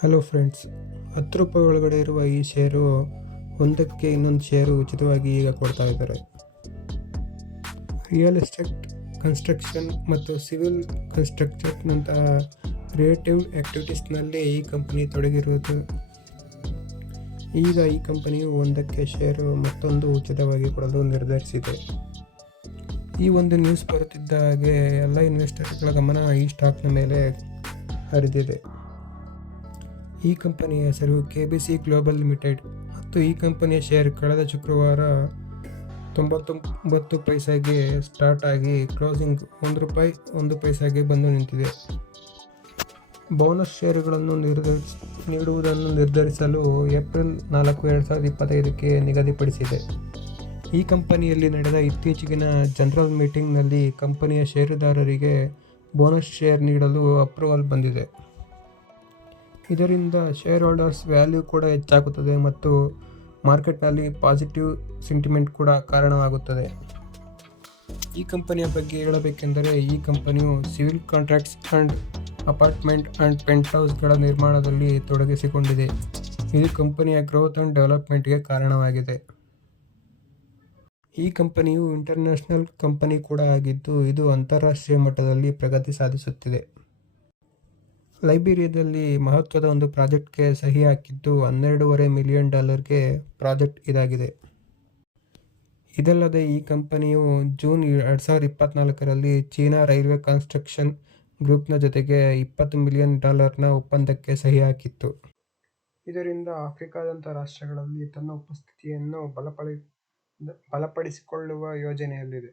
Hello friends, 10 ರೂಪಾಯಿ ಒಳಗಡೆ ಇರುವ ಈ ಶೇರು ಒಂದಕ್ಕೆ ಇನ್ನೊಂದು ಶೇರು ಉಚಿತವಾಗಿ ಈಗ ಕೊಡ್ತಾ ಇದ್ದಾರೆ. ರಿಯಲ್ ಎಸ್ಟೇಟ್, ಕನ್ಸ್ಟ್ರಕ್ಷನ್ ಮತ್ತು ಸಿವಿಲ್ ಕನ್ಸ್ಟ್ರಕ್ಷನ್ನಂತಹ ಕ್ರಿಯೇಟಿವ್ ಆಕ್ಟಿವಿಟೀಸ್ನಲ್ಲಿ ಈ ಕಂಪನಿ ತೊಡಗಿರುವುದು. ಈಗ ಈ ಕಂಪನಿಯು ಒಂದಕ್ಕೆ ಶೇರು ಮತ್ತೊಂದು ಉಚಿತವಾಗಿ ಕೊಡಲು ನಿರ್ಧರಿಸಿದೆ. ಈ ಒಂದು ನ್ಯೂಸ್ ಬರುತ್ತಿದ್ದ ಹಾಗೆ ಎಲ್ಲ ಇನ್ವೆಸ್ಟರ್ಗಳ ಗಮನ ಈ ಸ್ಟಾಕ್ನ ಮೇಲೆ ಹರಿದಿದೆ. ಈ ಕಂಪನಿಯ ಹೆಸರು KBC ಗ್ಲೋಬಲ್ ಲಿಮಿಟೆಡ್ ಮತ್ತು ಈ ಕಂಪನಿಯ ಶೇರ್ ಕಳೆದ ಶುಕ್ರವಾರ 99 ಪೈಸೆಗೆ ಸ್ಟಾರ್ಟ್ ಆಗಿ ಕ್ಲೋಸಿಂಗ್ ₹1 ಬಂದು ನಿಂತಿದೆ. ಬೋನಸ್ ಶೇರುಗಳನ್ನು ನೀಡುವುದನ್ನು ನಿರ್ಧರಿಸಲು ಏಪ್ರಿಲ್ 4, 2025ಕ್ಕೆ ನಿಗದಿಪಡಿಸಿದೆ. ಈ ಕಂಪನಿಯಲ್ಲಿ ನಡೆದ ಇತ್ತೀಚೆಗಿನ ಜನರಲ್ ಮೀಟಿಂಗ್ನಲ್ಲಿ ಕಂಪನಿಯ ಷೇರುದಾರರಿಗೆ ಬೋನಸ್ ಶೇರ್ ನೀಡಲು ಅಪ್ರೂವಲ್ ಬಂದಿದೆ. ಇದರಿಂದ ಶೇರ್ ಹೋಲ್ಡರ್ಸ್ ವ್ಯಾಲ್ಯೂ ಕೂಡ ಹೆಚ್ಚಾಗುತ್ತದೆ ಮತ್ತು ಮಾರ್ಕೆಟ್ನಲ್ಲಿ ಪಾಸಿಟಿವ್ ಸೆಂಟಿಮೆಂಟ್ ಕೂಡ ಕಾರಣವಾಗುತ್ತದೆ. ಈ ಕಂಪನಿಯ ಬಗ್ಗೆ ಹೇಳಬೇಕೆಂದರೆ, ಈ ಕಂಪನಿಯು civil contracts and apartment and ಪೆಂಟ್ ಹೌಸ್ಗಳ ನಿರ್ಮಾಣದಲ್ಲಿ ತೊಡಗಿಸಿಕೊಂಡಿದೆ. ಇದು ಕಂಪನಿಯ ಗ್ರೋತ್ ಅಂಡ್ ಡೆವಲಪ್ಮೆಂಟ್ಗೆ ಕಾರಣವಾಗಿದೆ. ಈ ಕಂಪನಿಯು ಇಂಟರ್ನ್ಯಾಷನಲ್ ಕಂಪನಿ ಕೂಡ ಆಗಿದ್ದು, ಇದು ಅಂತಾರಾಷ್ಟ್ರೀಯ ಮಟ್ಟದಲ್ಲಿ ಪ್ರಗತಿ ಸಾಧಿಸುತ್ತಿದೆ. ಲೈಬೀರಿಯಾದಲ್ಲಿ ಮಹತ್ವದ ಒಂದು ಪ್ರಾಜೆಕ್ಟ್ಗೆ ಸಹಿ ಹಾಕಿದ್ದು $12.5 ಮಿಲಿಯನ್ ಪ್ರಾಜೆಕ್ಟ್ ಇದಾಗಿದೆ. ಇದಲ್ಲದೆ ಈ ಕಂಪನಿಯು ಜೂನ್ 2024ರಲ್ಲಿ ಚೀನಾ ರೈಲ್ವೆ ಕನ್ಸ್ಟ್ರಕ್ಷನ್ ಗ್ರೂಪ್ನ ಜೊತೆಗೆ $20 ಮಿಲಿಯನ್ ಒಪ್ಪಂದಕ್ಕೆ ಸಹಿ ಹಾಕಿತ್ತು. ಇದರಿಂದ ಆಫ್ರಿಕಾದಂಥ ರಾಷ್ಟ್ರಗಳಲ್ಲಿ ತನ್ನ ಉಪಸ್ಥಿತಿಯನ್ನು ಬಲಪಡಿಸಿಕೊಳ್ಳುವ ಯೋಜನೆಯಲ್ಲಿದೆ.